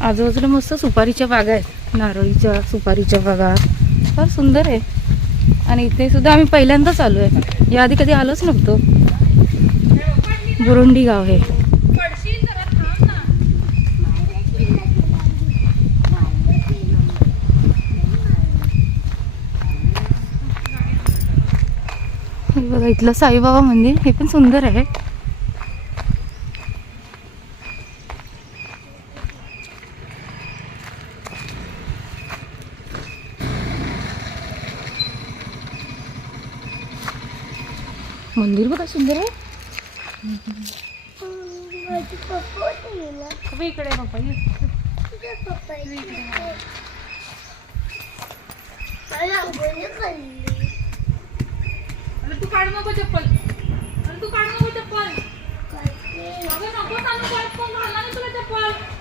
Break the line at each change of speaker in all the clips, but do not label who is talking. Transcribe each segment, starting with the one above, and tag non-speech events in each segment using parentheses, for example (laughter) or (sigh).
आजूबाजूला मस्त सुपारीच्या बागा आहेत. नारळीच्या सुपारीच्या बागा. फार सुंदर आहे. आणि इथे सुद्धा आम्ही पहिल्यांदाच आलो आहे याआधी कधी आलोच नव्हतो. बुरुंडी गाव हे. हे बघा इथलं साईबाबा मंदिर हे पण सुंदर आहे. मंदिर बघा सुंदर आहे. अबे इकडे. अरे तू काढ नको चप्पल. तू काढ नको चप्पल. नको नाही तुला चप्पल.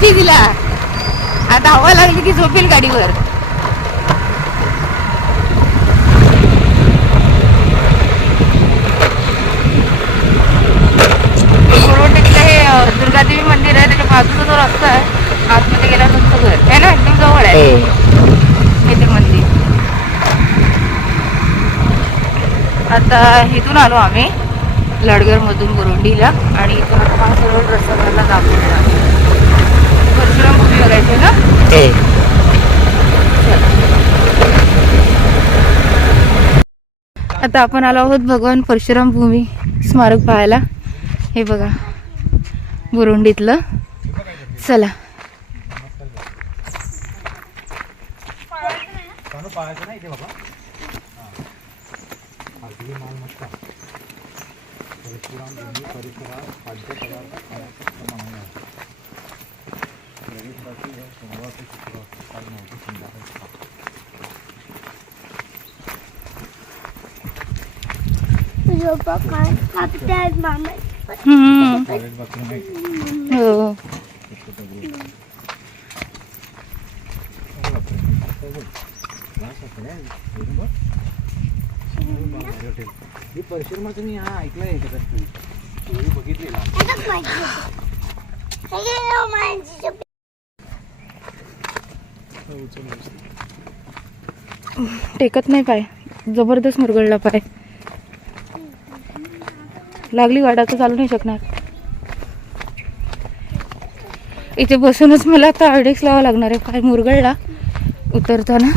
खायची तिला आता हवा लागली की झोपेल गाडीवर. हे अं, दुर्गादेवी मंदिर आहे त्याच्या बाजूचा जो रस्ता आहे आतमध्ये गेल्यानंतर घर. आहे ना? एकदम जवळ आहे. हे. ते मंदिर. आता इथून आलो आम्ही लडगर मधून बुरुंडीला आणि इथून आता हा सरळ रस्ता झाला ना? आता आपण आलो आहोत भगवान परशुराम भूमी स्मारक पाहायला. हे बघा बुरुंडीतलं. चला.
परशुराम सोमवार ते शुक्रवार सकाळी नऊ संध्याकाळी
हम्म.
बाथरूम
हो
ही परशुरामाचं मी हा ऐकलं याच्यात बघितलेला
टेकत नाही पाय. जबरदस्त मुरगळला पाय. लागली गाडा तर चालू नाही शकणार. इथे बसूनच मला आता अडेक्स लावा लागणार आहे. पाय मुरगळला. उतरताना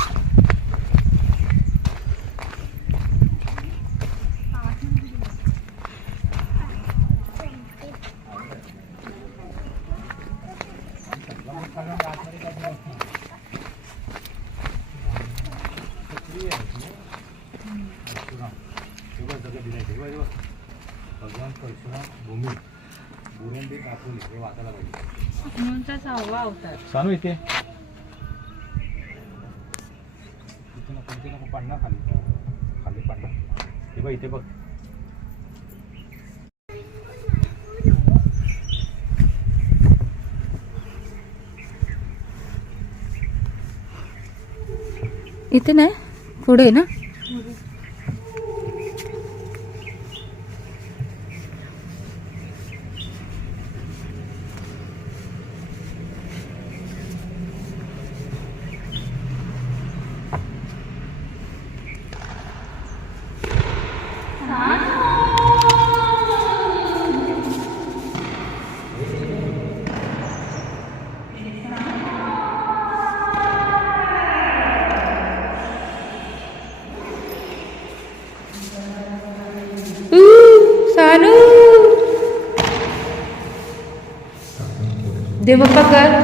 भगवान परशुराम भूमी बुरंडी दाखवली हे वाचायला पाहिजे
सहावा अवतार
सांगू इथे. इथे नको इथे नको पाडणार खाली. खाली पाडणार हे बघ इथे बघ.
इथे नाही पुढे ना?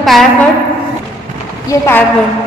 बाप्पा कर पाया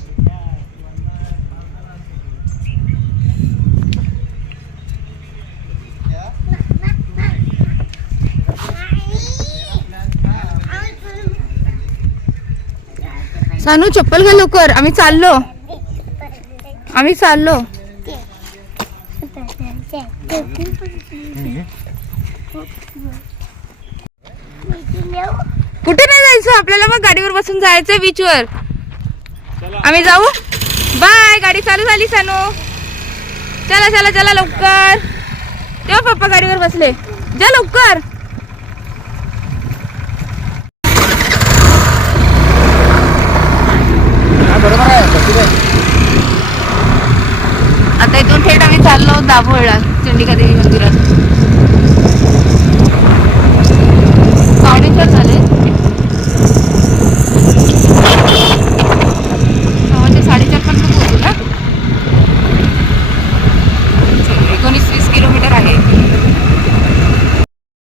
सानू चप्पल घाल लवकर आम्ही चाललो. आम्ही चाललो. कुठे नाही जायचं? आपल्याला मग गाडीवर बसून जायचंय बीचवर आम्ही जाऊ? बाय गाडी चालू झाली सानू. चला चला चला लवकर. तेव्हा पप्पा गाडीवर बसले. जा लवकर
हा बरोबर आहे कशी काय
आता इथून थेट आम्ही चाललो दाभोळला चंडिका देवी मंदिरात साडेचार झाले सव्वाचे साडेचार पर्यंत पोहोचू ना एकोणीस वीस किलोमीटर आहे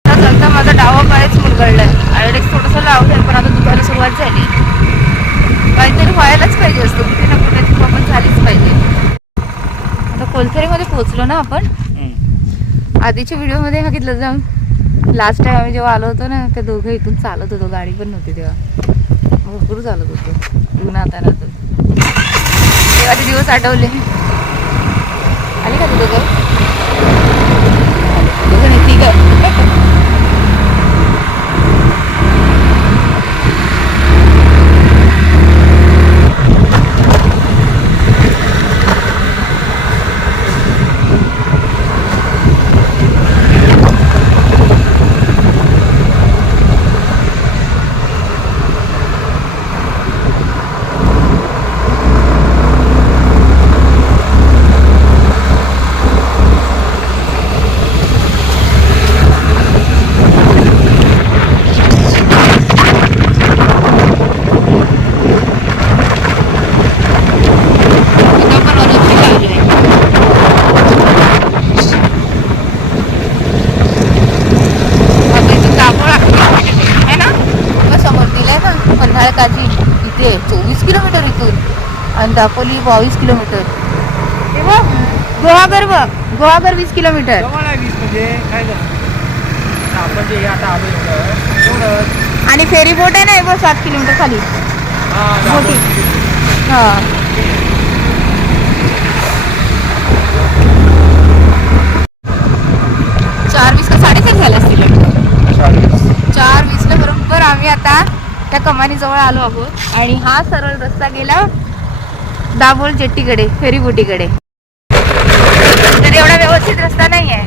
आता चालता माझा डावा पायच मुरगळलाय आयडेक्स थोडंसं लावलंय पण आता दुखायला सुरुवात झाली काहीतरी व्हायलाच पाहिजे असतं कुठे ना कुठे तरी आपण झालीच पाहिजे आता कोलथरीमध्ये पोहोचलो ना आपण आधीच्या व्हिडिओमध्ये बघितलं जाऊन लास्ट टाइम आम्ही जेव्हा आलो होतो ना ते दोघं इथून चालत होतो गाडी पण नव्हती तेव्हा. भरपूर चालत होतो. उन्हात तेव्हा ते दिवस आठवले. आले का तू दोघं नाही तिघं इथं पण वरती लावलंय. आता इथं दाभोळ आहे ना बघ समोर दिलंय ना पन्हाळ काजी इथे चोवीस किलोमीटर इथून आणि दापोली बावीस किलोमीटर. हे बघ गोवागर बघ गोवागर वीस किलोमीटर.
जवळ आहे वीस म्हणजे काय झालं? आपण जे आता आलो
आणि फेरी बोट आहे ना हे बघ सात किलोमीटर खाली.
हा
मोठी. हा. चार वीस का साडेचार झाले असतील? वाटतं. चार वीसला बरोबर आम्ही आता त्या कमानीजवळ आलो आहोत. आणि हा सरळ रस्ता गेला दाभोळ जेट्टीकडे फेरी बोटीकडे तर एवढा व्यवस्थित रस्ता नाही आहे?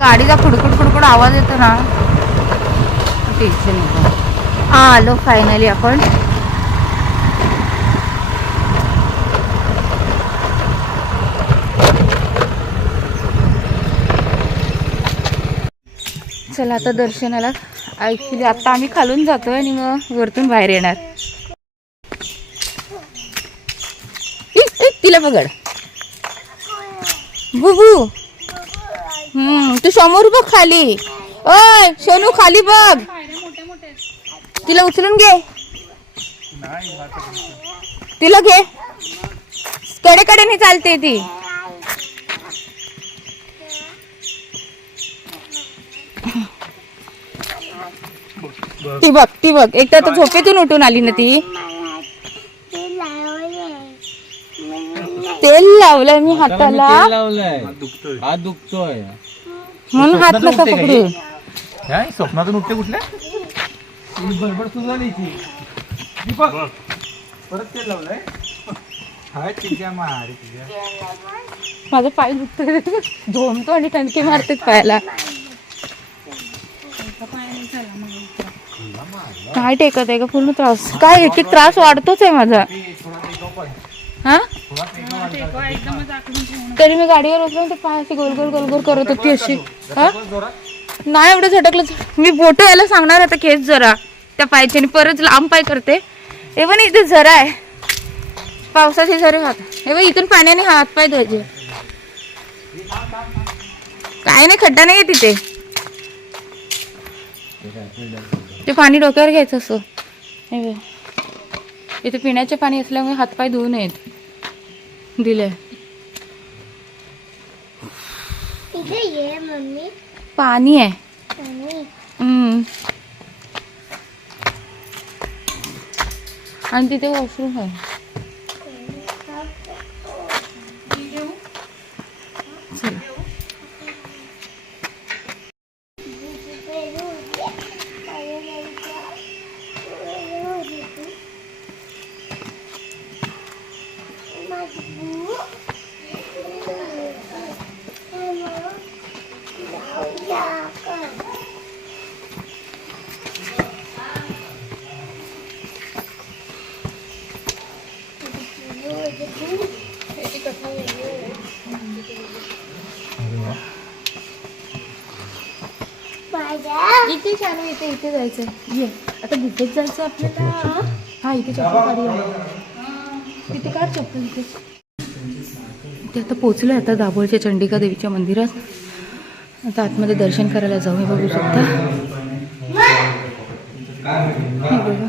गाडीचा खुडकुड खुडकुड आवाज येतो ना. टेन्शन हा आलो फायनली आपण. चला आता दर्शनाला. ऍक्च्युली आता आम्ही खालून जातोय आणि मग वरतून बाहेर येणार. तिला बघड बुबू. हम्म तू समोर बघ खाली. ओय सोनू खाली बघ. तिला उचलून घे. तिला घे. कडे कडे नाही चालते ती. ती बघ ती बघ. एकदा तर झोपेतून उठून आली ना ती. तेल लावलंय मी हाताला.
हात दुखतोय.
म्हणून हात नका पकडू.
काय? स्वप्नातून उठते कुठल्या?
बडबड सुद्धा नाही ती.
दीपक परत तेल लावलंय? हाय तिच्या मारी तिच्या
माझा पाय दुखतोय. (laughs) झोमतो आणि टणके मारते पायाला. काय टेकत आहे का पूर्ण त्रास. काय एक एक त्रास वाढतोच आहे माझा. हा? तरी मी गाडीवर उतरून ते पाय अशी गोल गोल गोल गोल करत होती अशी. हा? नाही एवढं झटकलं मी बोट यायला सांगणार आता केस जरा त्या पायाचे आणि परत लांब पाय करते. हे इथे जरा आहे. पावसाचे जरे हात. एवढ इथून पाण्याने हात पाय धुवायचे. काय नाही खड्डा नाही आहे तिथे. ते पाणी डोक्यावर घ्यायचं असं. हे. इथे पिण्याचे पाणी असल्यामुळे हातपाय धुवू नयेत. दिले
इथे ये मम्मी.
पाणी आहे.
आणि
तिथे वॉशरूम आहे चला छान आहे इथे इथे जायचंय. ये. आता गुफेत जायचं आपल्याला हा? इथे चप्पल काढी आहे. तिथे काढ चप्पल इथे. इथे आता पोचलोय आता दाभोळच्या चंडिका देवीच्या मंदिरात. आता आतमध्ये दर्शन करायला जाऊ हे बघू शकता. हे बघा.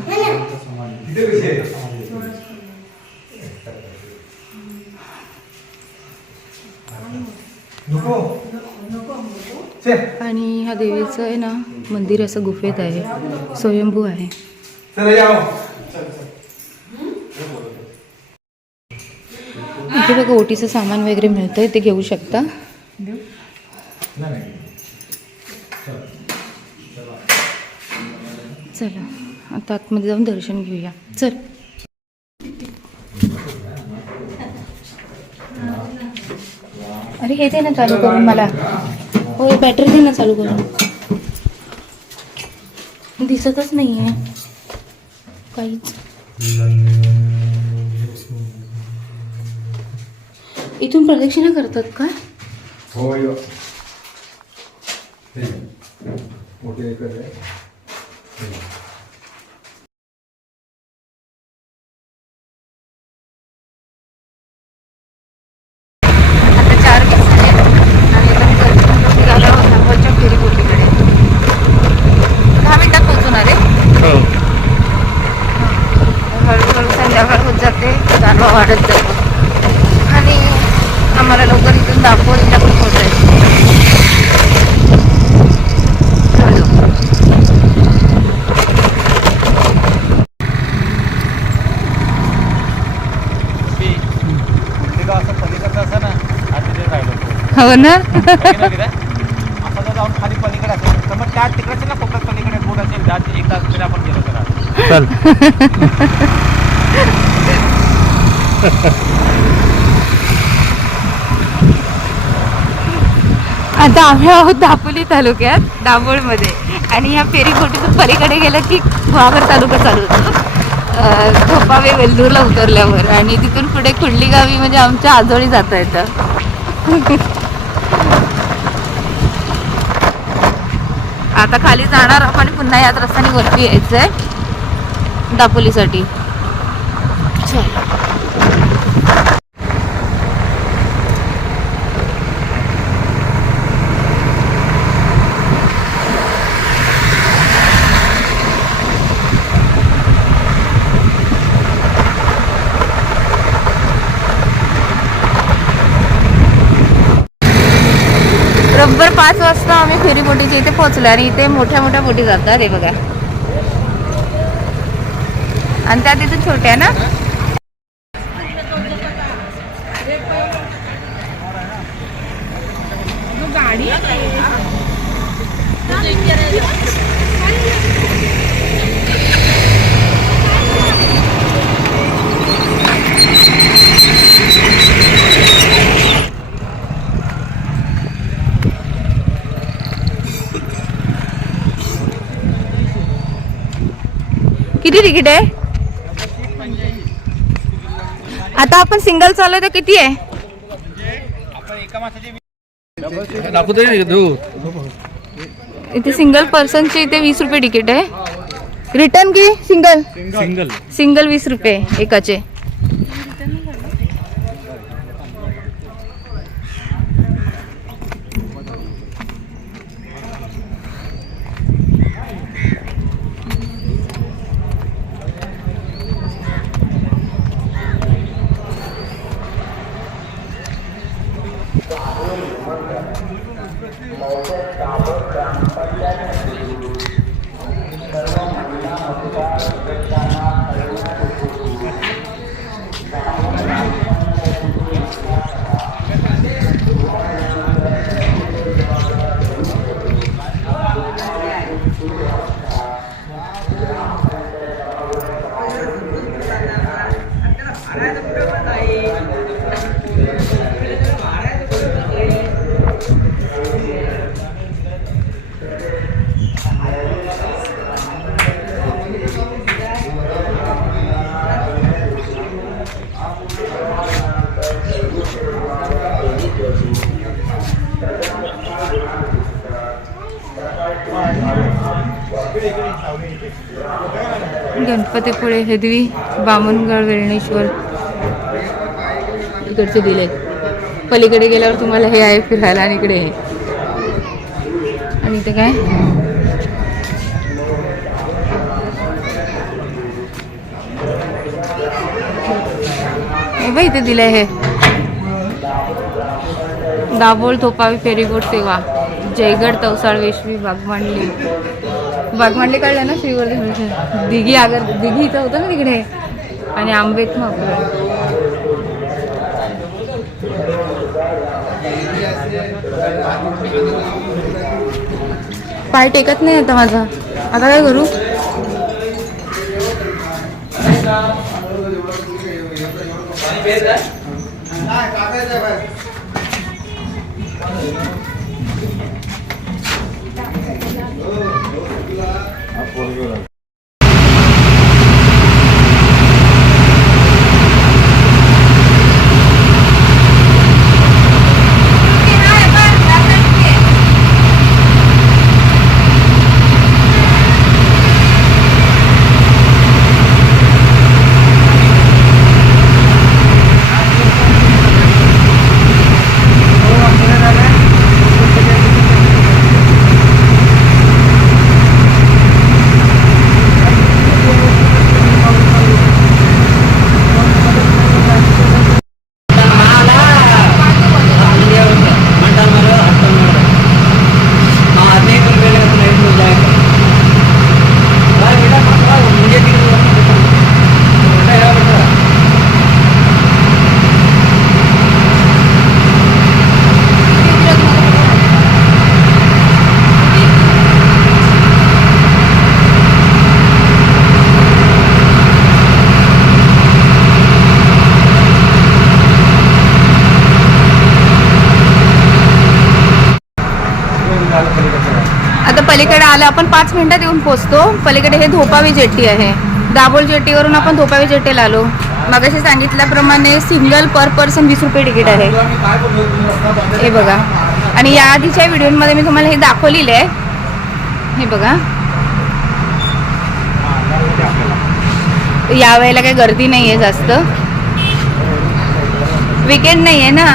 आणि ह्या देवीचं आहे ना मंदिर असं गुफेत आहे. स्वयंभू आहे. इथे बघा ओटीचं सामान वगैरे मिळतंय ते घेऊ शकता? चला आता आतमध्ये जाऊन दर्शन घेऊया. चल. अरे हे दे ना चालू करून मला. हो बॅटरी दे ना चालू करून. दिसतच नाही आहे काहीच. इथून प्रदक्षिणा करतात का?
होय हो. मोठे एकच आहे
आता चार वीस झाले आणि आता मी दर्शन निघालो आहोत नागपूरच्या फेरीबोटीकडे दहा मिनिटात पोहोचून आले हळूहळू संध्याकाळ होत जाते गारवा वाढत जातो आणि आम्हाला लवकर इथून दापोलीला पण पोहोचायचं चलो.
कुठली गाव असं पलीकडचं असं ना आज तिथे राहिलो
हो ना?
असं जर जाऊन खाली पलीकडे असेल तर मग त्या तिकडचे ना कोकणात पलीकडे बोट असेल त्या एक तास तरी आपण गेलो तर चल.
आता आम्ही आहोत दापोली तालुक्यात दाभोळमध्ये आणि ह्या फेरी बोटीतून पलीकडे गेलं की गुहागर तालुका चालू होतो. झोपावे वेल्दूरला उतरल्यावर. आणि तिथून पुढे कुंडली गावी म्हणजे आमच्या आजोळी जाता येतं. आता खाली जाणार आपण पुन्हा याच रस्त्याने वरती यायचंय. दापोलीसाठी. चल. पाच वाजता आम्ही फेरीबोटीच्या इथे पोहोचलो आणि इथे मोठ्या मोठ्या बोटी जातात हे बघा. आणि त्या तिथे छोट्या ना? गाडी तिकीट आहे? आता आपण सिंगल चालू तर किती आहे? इथे सिंगल पर्सनचे इथे वीस रुपये तिकीट आहे. रिटर्न की सिंगल
सिंगल
सिंगल वीस रुपये एकाचे. गणपतीपुळे हेदवी बामणगड वेळणेश्वर. इकडचे दिले पलीकडे गेल्यावर तुम्हाला हे आहे फिरायला आणि इकडे हे. आणि इथे काय? बघ इथे दिलंय हे. दाभोळ थोपावी फेरीबोट सेवा. जयगड तवसाळ वेशवी बागमांडली वाघमांडले काढलं ना श्रीवर्धन दिघी आगर दिघी इथं होतं ना तिकडे. आणि आंबेत मग पाय टेकत नाही आता माझा. आता काय करू? уже. आलं आपण पाच मिनिटात येऊन पोहोचतो पलीकडे हे धोपावी जेट्टी आहे. दाभोळ जेट्टीवरून आपण धोपावी जेट्टीला आलो. मगाशी सांगितल्याप्रमाणे सिंगल पर पर्सन वीस रुपये तिकीट आहे. हे बघा. आणि या आधीच्या व्हिडिओमध्ये मी तुम्हाला हे दाखवलेलं आहे. हे बघा. यावेळेला काही गर्दी नाही आहे जास्त. विकेंड नाही आहे ना?